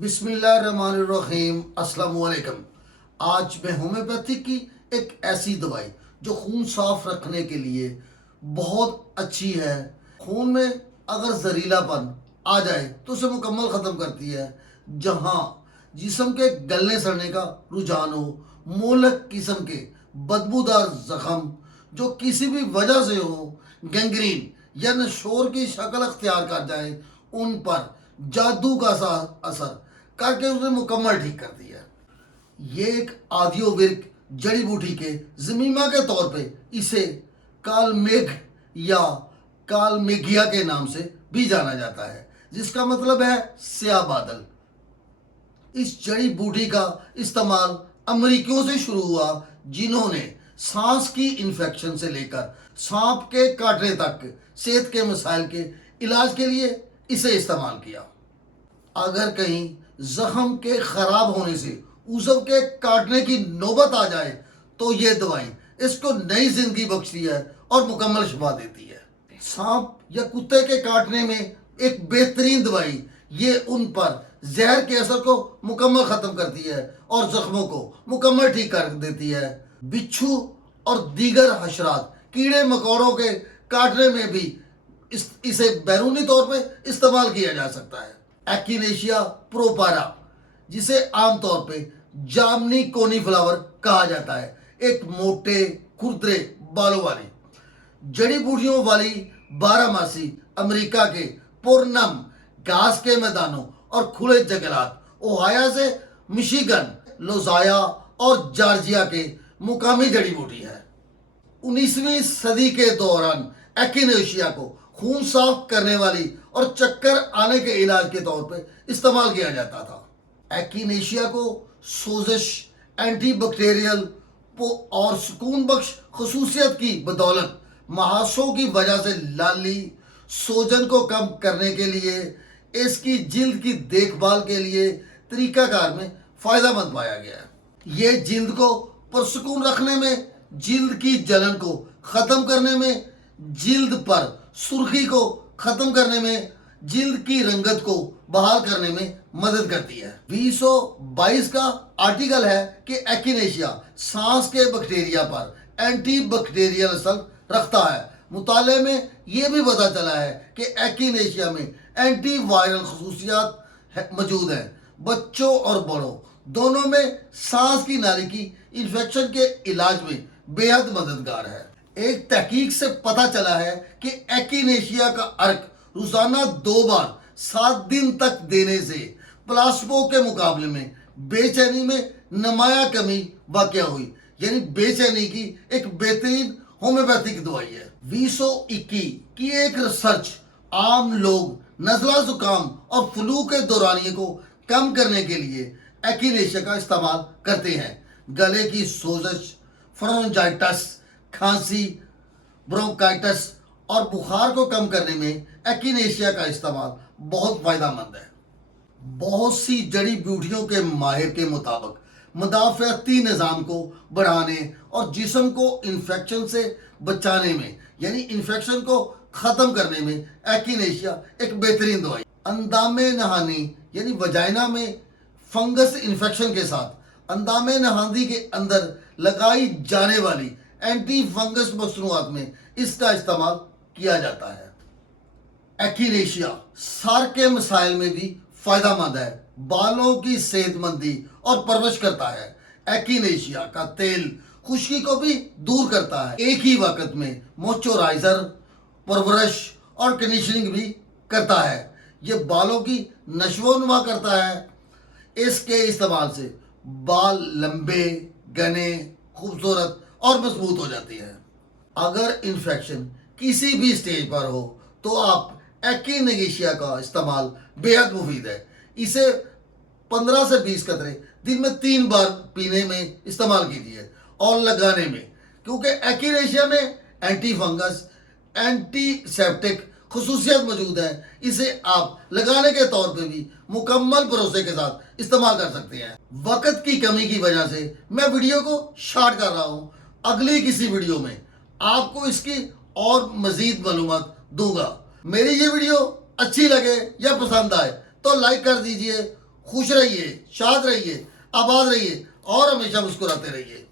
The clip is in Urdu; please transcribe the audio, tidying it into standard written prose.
بسم اللہ الرحمن الرحیم۔ السلام علیکم۔ آج میں ہومیوپیتھی کی ایک ایسی دوائی جو خون صاف رکھنے کے لیے بہت اچھی ہے، خون میں اگر زہریلا پن آ جائے تو اسے مکمل ختم کرتی ہے، جہاں جسم کے گلنے سڑنے کا رجحان ہو، مہلک قسم کے بدبودار زخم جو کسی بھی وجہ سے ہو، گینگرین یا نشور کی شکل اختیار کر جائیں، ان پر جادو کا اثر کر کے اسے مکمل ٹھیک کر دیا۔ یہ ایک آدیو ورک جڑی بوٹی کے زمیمہ کے طور پہ اسے کالمیگھ یا کالمیگھیا کے نام سے بھی جانا جاتا ہے، جس کا مطلب ہے سیاہ بادل۔ اس جڑی بوٹی کا استعمال امریکیوں سے شروع ہوا، جنہوں نے سانس کی انفیکشن سے لے کر سانپ کے کاٹنے تک صحت کے مسائل کے علاج کے لیے اسے استعمال کیا۔ اگر کہیں زخم کے خراب ہونے سے عضو کے کاٹنے کی نوبت آ جائے تو یہ دوائی اس کو نئی زندگی بخشتی ہے اور مکمل شفا دیتی ہے۔ سانپ یا کتے کے کاٹنے میں ایک بہترین دوائی یہ ان پر زہر کے اثر کو مکمل ختم کرتی ہے اور زخموں کو مکمل ٹھیک کر دیتی ہے۔ بچھو اور دیگر حشرات کیڑے مکوڑوں کے کاٹنے میں بھی اسے بیرونی طور پہ استعمال کیا جا سکتا ہے۔ ایکینیشیا پروپارا، جسے عام طور پہ جامنی کونی فلاور کہا جاتا ہے، ایک موٹے کھردرے بالوں والی جڑی بوٹیوں والی بارہ ماسی امریکہ کے پرنم گھاس کے میدانوں اور کھلے جنگلات، اوہایو سے مشیگن، لوزایا اور جارجیا کے مقامی جڑی بوٹی ہے۔ 19ویں صدی کے دوران ایکینیشیا کو خون صاف کرنے والی اور چکر آنے کے علاج کے طور پہ استعمال کیا جاتا تھا۔ ایکینیشیا کو سوزش، اینٹی بیکٹیریل اور سکون بخش خصوصیت کی بدولت مہاسوں کی وجہ سے لالی سوجن کو کم کرنے کے لیے، اس کی جلد کی دیکھ بھال کے لیے طریقہ کار میں فائدہ مند پایا گیا ہے۔ یہ جلد کو پرسکون رکھنے میں، جلد کی جلن کو ختم کرنے میں، جلد پر سرخی کو ختم کرنے میں، جلد کی رنگت کو بحال کرنے میں مدد کرتی ہے۔ 2022 کا آرٹیکل ہے کہ ایکینیشیا سانس کے بیکٹیریا پر اینٹی بیکٹیریل اثر رکھتا ہے۔ مطالعے میں یہ بھی پتہ چلا ہے کہ ایکینیشیا میں اینٹی وائرل خصوصیات موجود ہیں، بچوں اور بڑوں دونوں میں سانس کی نالی کی انفیکشن کے علاج میں بے حد مددگار ہے۔ ایک تحقیق سے پتہ چلا ہے کہ ایکینیشیا کا عرق روزانہ 2 بار 7 دن تک دینے سے پلاسبو کے مقابلے میں بے چینی میں نمایاں کمی واقع ہوئی، یعنی بے چینی کی ایک بہترین ہومیوپیتھک دوائی ہے۔ 2021 کی ایک ریسرچ عام لوگ نزلہ زکام اور فلو کے دورانیے کو کم کرنے کے لیے ایکینیشیا کا استعمال کرتے ہیں۔ گلے کی سوزش، فرنجائٹس، کھانسی، برونکائٹس اور بخار کو کم کرنے میں ایکینیشیا کا استعمال بہت فائدہ مند ہے۔ بہت سی جڑی بوٹیوں کے ماہر کے مطابق مدافعتی نظام کو بڑھانے اور جسم کو انفیکشن سے بچانے میں، یعنی انفیکشن کو ختم کرنے میں ایکینیشیا ایک بہترین دوائی۔ اندام نہانی یعنی وجائنا میں فنگس انفیکشن کے ساتھ اندام نہانی کے اندر لگائی جانے والی اینٹی فنگس مصنوعات میں اس کا استعمال کیا جاتا ہے۔ ایکینیشیا سر کے مسائل میں بھی فائدہ مند ہے، بالوں کی صحت مندی اور پرورش کرتا ہے۔ ایکینیشیا کا تیل خشکی کو بھی دور کرتا ہے، ایک ہی وقت میں موئسچرائزر، پرورش اور کنڈیشننگ بھی کرتا ہے۔ یہ بالوں کی نشو و نما کرتا ہے۔ اس کے استعمال سے بال لمبے، گھنے، خوبصورت اور مضبوط ہو جاتی ہے۔ اگر انفیکشن کسی بھی سٹیج پر ہو تو آپ ایکینیشیا کا استعمال بے حد مفید ہے۔ اسے 15 سے 20 قطرے دن میں 3 بار پینے میں استعمال کیجیے اور لگانے میں، کیونکہ ایکینیشیا میں اینٹی فنگس، اینٹی سیپٹک خصوصیت موجود ہے۔ اسے آپ لگانے کے طور پہ بھی مکمل بھروسے کے ساتھ استعمال کر سکتے ہیں۔ وقت کی کمی کی وجہ سے میں ویڈیو کو شارٹ کر رہا ہوں، اگلی کسی ویڈیو میں آپ کو اس کی اور مزید معلومات دوں گا۔ میری یہ ویڈیو اچھی لگے یا پسند آئے تو لائک کر دیجئے، خوش رہیے، شاد رہیے، آباد رہیے اور ہمیشہ مسکراتے رہیے.